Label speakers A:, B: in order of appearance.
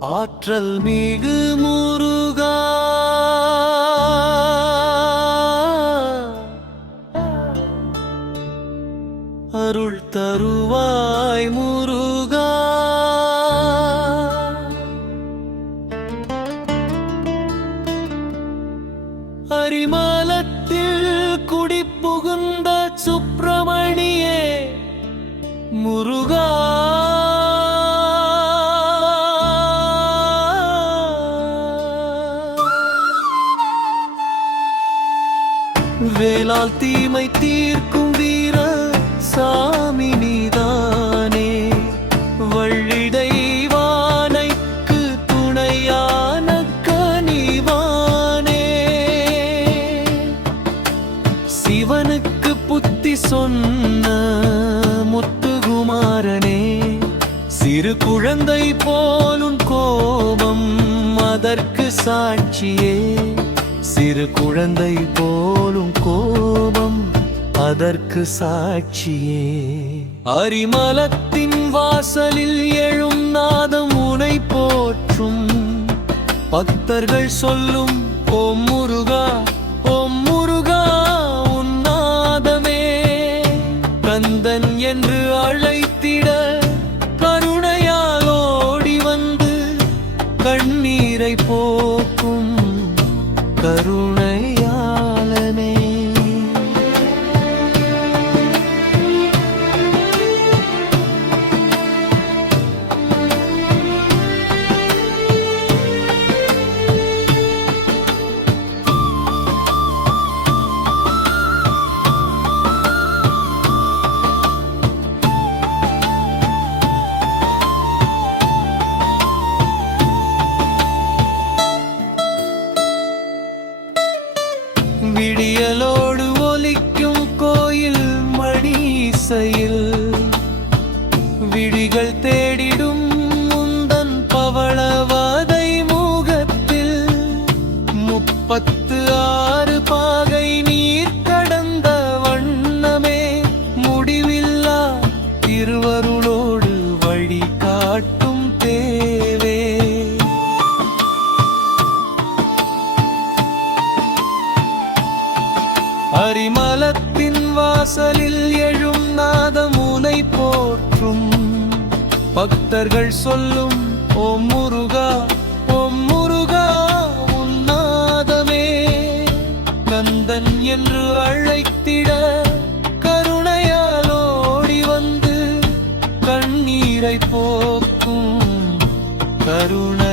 A: ஆற்றல் மிகு முருகா. அருள் தருவாய் முருகா. அரிமலத்தில் குடிப்புகுந்த சுப்பிரமணியே முருகா வேளால் தீமை தீர்க்கும் வீர சாமி நீதானே. வள்ளிடை வானைக்கு துணையான கனிவானே. சிவனுக்கு புத்தி சொன்ன முத்துகுமாரனே சிறு குழந்தை போலும் கோபம் அதற்கு சாட்சியே. சிறு குழந்தை போலும் கோபம் அதற்கு சாட்சியே. அரிமலத்தின் வாசலில் எழும் நாதம் உனை போற்றும். பக்தர்கள் சொல்லும் ஓம் முருகா ஓம் முருகா உன் நாதமே. கந்தன் என்று அழைத்திட கருணையால் ஓடி வந்து கண்ணீரை போ கருணை விடியலோடு ஒலிக்கும் கோயில் மணிசையில். விழிகள் தேடிடும் முந்தன் பவளவாதை மூகத்தில். முப்பத்து அரிமலத்தின் வாசலில் எழும் நாதமுனை போற்றும். பக்தர்கள் சொல்லும் ஓம் முருகா ஓம் முருகா உன்னாதமே நந்தன் என்று அழைத்திட கருணையால் ஓடி வந்து கண்ணீரை போக்கும். கருணை